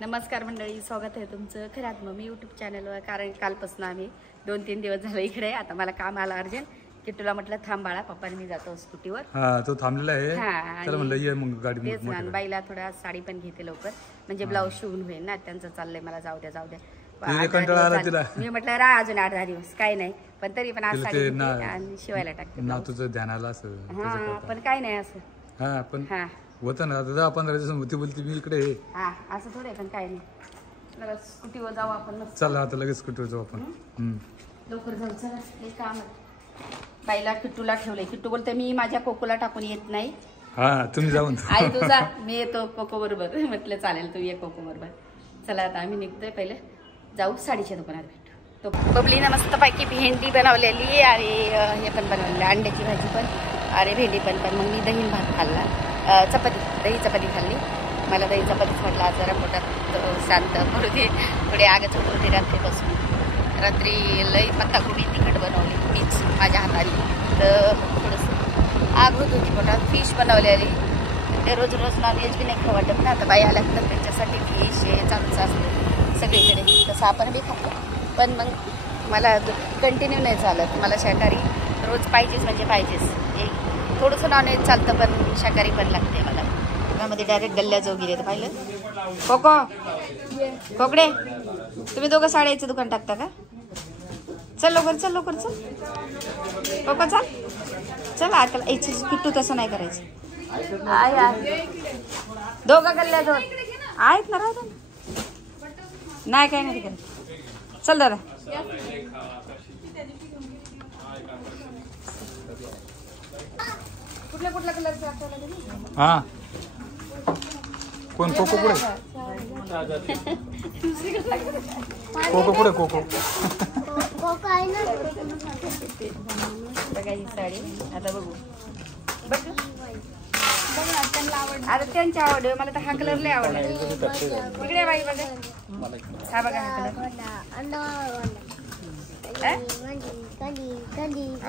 नमस्कार मंडळी, स्वागत आहे तुमचं खऱ्यात मम्मी यूट्यूब चॅनलवर। कारण कालपासून आम्ही 2-3 दिवस झाले इकडे। आता मला काम आलं अर्जंट, किट्टूला म्हटलं थांब बाळा, पप्पाने मी जातो स्कूटीवर। हां, तो थांबलेला आहे। चला म्हणलं ये मग गाडी तेच ना, बाईला थोडा साडी पण घेते लवकर, म्हणजे ब्लाऊज शिवून होईल ना। त्यांचं चाललंय मला जाऊ द्या कंटाळा आला तिला। मी म्हटलं राह अजून 8-10 दिवस, काही नाही, पण तरी पण आज साडी आणि शिवायला टाकते ना। तुझं ध्यान आलं असं? हां, पण काही नाही असं। हां, पण हां होतं ना, 10-15 दिवस बोलती मी इकडे आहे। हां, असं थोडे, पण काही नाही, लगेच स्कूटीवर जाऊ आपण। चला आता लगेच स्कूटीवर जाऊ आपण। लवकर जाऊ, चला हे काम आहे। बाईला किट्टूला ठेवलंय, किट्टू बोलते मी माझ्या कोकोला टाकून येत नाही। हां, तुम्ही जाऊन आई तुझा, मी येतो कोको बरोबर। म्हटलं चालेल, तू ये कोको बरोबर। चला आता आम्ही निघतोय, पहिले जाऊ साडीच्या दुकानात भेटू। तो बबलीनं मस्तपैकी भेंडी बनवलेली आणि हे पण बनवलेलं, अंड्याची भाजी पण, अरे भेंडी पण मग मी दही भात खाल्ला, दही चपाती खाल्ली। मला दही चपातीच म्हटलं आज जरा पोटात शांत पडू दे, थोडी आगच होत होती रात्रीपासून। रात्री लई पत्ताकोबी तिखट बनवली मीच माझ्या हाताने, तर थोडंसं आग होत होती पोटात। फिश बनवलेली, ते रोज नॉनव्हेज बी नाही खावं वाटत ना। आता बाई आल्यानंतर त्यांच्यासाठी फिश हे चालूच असतं सगळीकडे, तसं आपण बी खातो, पण मग मला कंटिन्यू नाही चालत। मला शाकाहारी रोज पाहिजेच म्हणजे पाहिजेच। थोडंसं नॉनव्हेज चालतं, पण शाकाहारी पण लागते मला। त्यामध्ये डायरेक्ट गल्ल्याजवळ गेले तर पाहिलं। कोकडे, तुम्ही दोघं साड्याचं दुकान टाकता का? चल लवकर, चल लवकर, चल कोको, चल आता किट्टू तसं नाही करायचं। आहे दोघं गल्ल्याजवळ आहेत ना, राहतो नाही, काही नाही करत। चल दादा, कुठल्या कलरचं? हां, कोण कोको पुढे? कोको पुढे, कोको बघा ही साडी। आता बघू आता त्यांची आवड, मला तर हा कलर लय आवडला। इकडे बाई बघा, हा बघा हा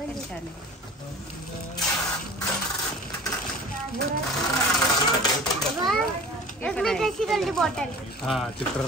कलर छान आहे। बॉटल हां, चित्र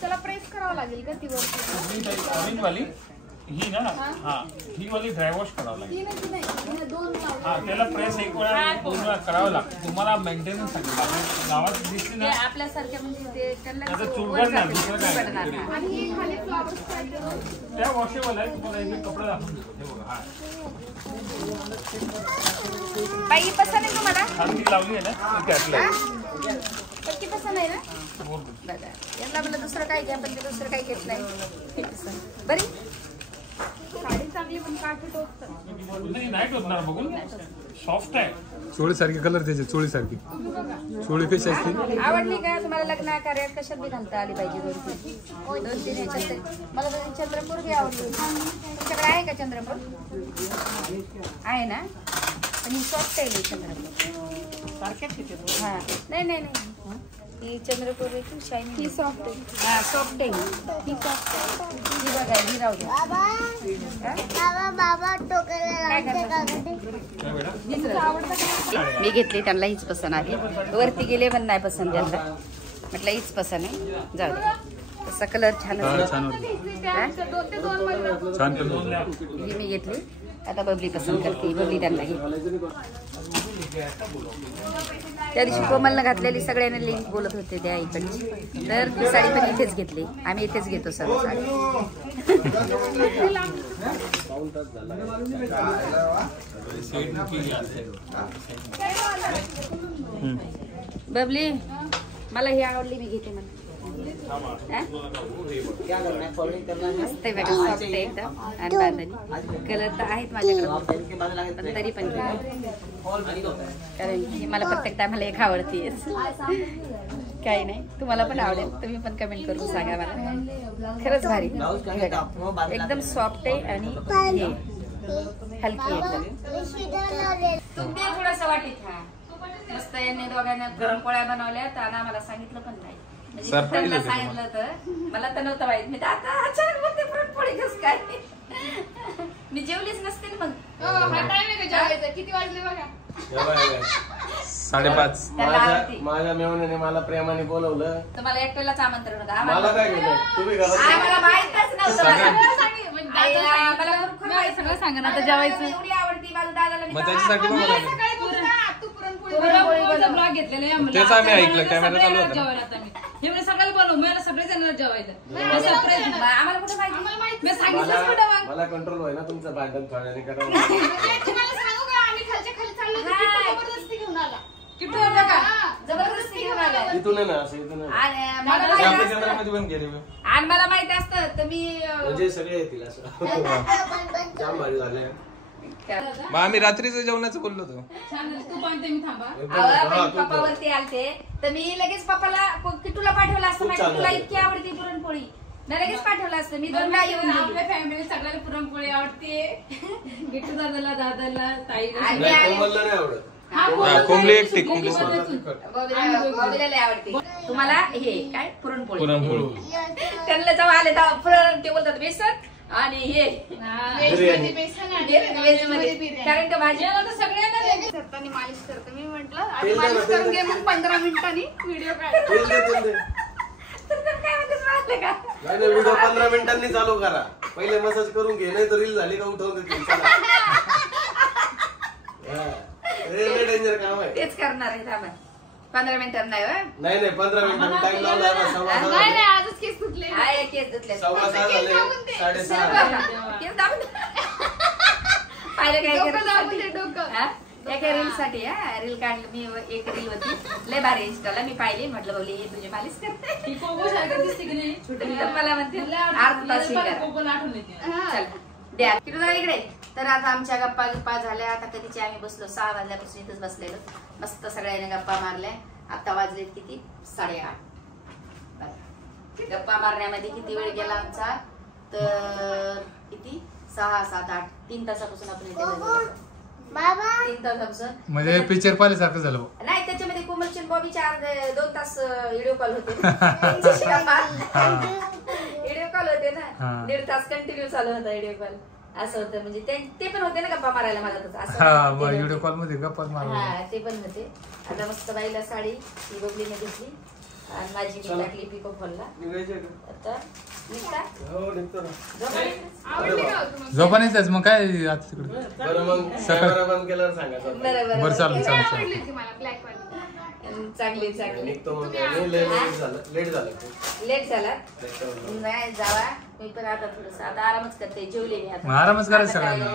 त्याला प्रेस करावं लागेल का ती वरती? ही ना, हां, ही वाली ड्राय वॉश करावं लागेल। हां, त्याला प्रेस एक वेळा 2 वेळा करावं लागतं तुम्हाला मेंटेनन्स साठी। गावात दिसली ना आपल्यासारख्या, म्हणजे त्याचं चुरगड नाही, दुसरं काय त्या वॉशेबल आहे। तुम्हाला एक कपडा दाखवून देतो, हे बघा। बाई पसंत आहे तुम्हाला? खाली लावली आहे ना, त्यातलं पक्की पसंत आहे ना दादा? यांना मला दुसरं काय घ्या, पण ते दुसरं काही घेत नाही। बरी साडी चांगली, पण काठी टोचतं नाही टोचणार, बघून सॉफ्ट आहे। चोळी सारखी कलर त्याचे, चोळी सारखी। चोळी कशी असते? आवडली का तुम्हाला? लग्न कार्यात कशात बी घालता आली पाहिजे। 2-3 ह्याच्यात मला तर चंद्रपूर बी आवडली। तुमच्याकडे आहे का चंद्रपूर? आहे ना, पण ही सॉफ्ट आहे चंद्रपूर सारख्याच। हां, नाही ही चंद्रपूर आहे, शायनिंग, ही सॉफ्ट आहे। हां, सॉफ्ट आहे ही सॉफ्ट आहे। ही बघा, ही राहू द्या। मी घेतली, त्यांना हीच पसंत आली। वरती गेले पण नाही पसंत त्यांना, म्हटलं हीच पसंत आहे, जाऊ दे। तसा कलर छान ही मी घेतली। आता बबली पसंत करते, बबली त्यांना घेतली। त्या दिवशी कोमलनं घातलेली सगळ्यांना लिंक बोलत होते त्या इकडची, तर ती साडी पण इथेच घेतली। आम्ही इथेच घेतो सर्व साडी। बबली मला ही आवडली, मी घेते मला। मस्त आहे बघा, सॉफ्ट आहे एकदम आणि बांधणी। कलर तर आहेत माझ्याकडे, पण तरी पण कारण की मला प्रत्येक टायमाला एक आवडते। काही नाही, तुम्हाला पण आवडेल, तुम्ही पण कमेंट करून सांगा मला। खरंच भारी, एकदम सॉफ्ट आहे आणि हलकी एकदम। चौपाटीत. हा मस्त यांनी दोघांना पुरणपोळ्या बनवल्या आणि आम्हाला सांगितलं पण नाही. म्हणजे त्यांना सांगितलं तर मला तर नव्हतं माहित. मी आता अचानक बोलते पुरणपोळी कसं काय. मी जेवलीच नसते ना मग. किती वाजले बघा? 5:30. माझ्या मेवण्याने मला प्रेमाने बोलवलं. तुम्हाला एकट्यालाच आमंत्रण होतं. मला काय केलं तुम्ही घरात? आम्हाला माहितच नव्हतं. सगळं सांगा ना आता जेवायचं. एवढी आवडती माझ्या दादाला. मग त्याच्यासाठी ब्लॉग घेतलेले तेच आम्ही ऐकलं, कॅमेरा चालू होता. जेवायला आता मी हे सगळं बनवू मला सगळे जण जेवायचं. आम्हाला कुठे माहिती. मी सांगितलंच कुठं मग. मला कंट्रोल व्हाय ना तुमचं भांडण थोड्याने करावं. तुम्हाला सांगू का आम्ही खालच्या खाली चाललो जबरदस्ती घेऊन आला. किती बघा जबरदस्ती घेऊन आला. इथून ना असं इथून आणि मला माहिती असतं तर मी म्हणजे सगळे येतील असं. जाम भारी झालंय. मग आम्ही रात्रीचं जेवणाचं बोललो होतो. तू पाहते मी थांबा. पप्पावरती आलते तर मी लगेच पप्पाला किटूला पाठवलं असतं. माझ्या किटूला इतकी आवडती पुरणपोळी. मी लगेच पाठवलं असतं. मी 2दा येऊन आपल्या फॅमिली सगळ्याला पुरणपोळी आवडते. गिट्टू दादाला ताईला नाही आवडत. कोंबडी एकटी कोंबडी बघायला आवडते. तुम्हाला हे काय पुरणपोळी. त्यांना जेव्हा आले तेव्हा पुरण ते बोलतात बेसन आणि हे कारण का भाजी सगळ्यांना मालिश करतो. मी म्हंटल आधी मालिश करून घे मग 15 मिनिटांनी व्हिडिओ काढ. काय म्हणतात का नाही व्हिडिओ 15 मिनिटांनी चालू करा. पहिले मसाज करून घे नाही तर रील झाली का उठवून देतील. डेंजर काम आहे. तेच करणार आहे. 15 मिनिटात नाही. नाही 15 मिनिटांनी टाइम लावला. नाही आजच केस तुटले. केस धुतले. 6:15 झाले. 6:30 केस दाबून पाहिलं काय डोकं एका रील साठी. रील काढली मी. एक रील होती लय भारी इंस्टाला मी पाहिली. म्हटलं बोलली हे तुझी मालिश करते. मला म्हणते अर्धा तास चल द्या तिकडे इकडे. तर आता आमच्या गप्पा झाल्या. आता कधीची आम्ही बसलो 6 वाजल्यापासून इथंच बसलेलो. मस्त सगळ्यांनी गप्पा मारल्या. आता वाजलेत किती 8:30. गप्पा मारण्यामध्ये किती वेळ गेला आमचा तर किती 6, 7, 8 3 तासापासून आपण इथे 3 तासापासून. म्हणजे पिक्चर पाहिल्यासारखं झालं. नाही त्याच्यामध्ये कोमलची बॉबी 2 तास व्हिडिओ कॉल होते. व्हिडिओ कॉल होते ना. 1.5 तास कंटिन्यू चालू होता व्हिडिओ कॉल. असं होतं म्हणजे ते पण होते ना गप्पा मारायला मला असं व्हिडिओ कॉल मध्ये गप्पा हा ते पण होते. आता मस्त बाईला साडी ही बबलीने घेतली आणि माझी मी टाकली पिको फॉलला. आता झोपानेच मग काय आता तिकडे. बरं मग सकाळी बंद केल्यावर सांगा. बरं चालेल. चांगली चांगली. निघतो मग लेट झाला नाही जावा. मी पण आता थोडस आता आरामच करते. जेवले मी आता आरामच करायचं सगळ्यांना.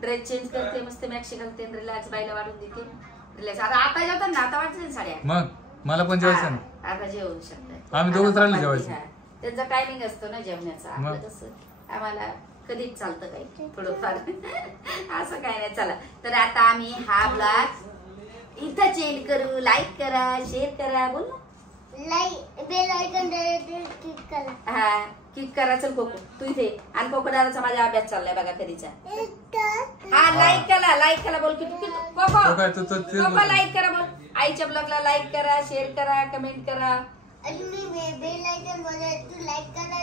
ड्रेस चेंज करते मस्त मॅक्सी घालते रिलॅक्स बाईला वाढून देते. रिलॅक्स आता जेवतात ना. आता वाटते साड्या. मग मला पण जेवायचं ना. आता जेवू शकते. आम्ही दोघंच राहिलो जेवायचं. त्यांचा टायमिंग असतो ना जेवण्याचा. आपलं कसं आम्हाला कधीच चालतं काही थोडंफार असं काय नाही. चला तर आता आम्ही हा ब्लॉग इथं चेंज करू. लाईक करा शेअर करा. बोल बेल आयकॉन क्लिक करा. हा क्लिक करा. चल कोको तू इथे. आणि कोको दादाचा माझा अभ्यास चाललाय बघा कधीचा. हा लाईक करा बोल की कोको लाईक करा बोल. आईच्या ब्लॉगला लाईक करा शेअर करा कमेंट करा. बेल आयकॉन बोला तू लाईक करा.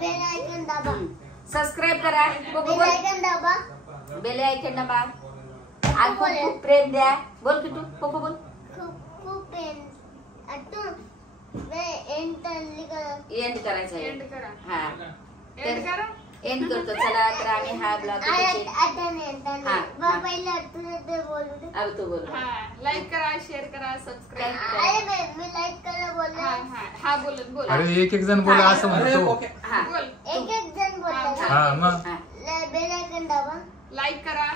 बेल आयकॉन दाबा. सबस्क्राईब करा. कोको बेल आयकॉन दाबा. बेल आयकॉन दाबा. आणि खूप प्रेम द्या. बोल की तू कोको बोल. खूप प्रेम. एंड करायचं. एंड करा. हा एंड करा. एंड करतो. चला तर आम्ही हा ब्लॉग तू बोल. लाईक करा शेअर करा सबस्क्राईब मी लाईक करा बोलला. हा बोलून बोल. अरे एक जण बोला असं म्हणतो. एक जण बोलला. हा मग बेल आयकॉन दाबा. लाईक करा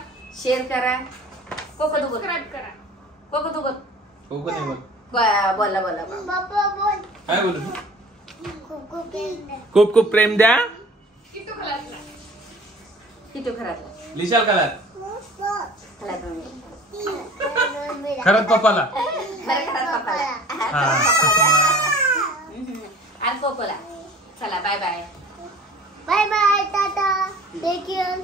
शेअर करा. कोको तू बोल. सबस्क्राईब करा. कोको तू बोल. बोला पप्पा बोल. काय बोलू. खूप खूप प्रेम द्या. किती खलासला किती घरातला लिशाल कलर खरंच पप्पाला. आणि कोकोला. चला bye bye. Bye bye tata take care.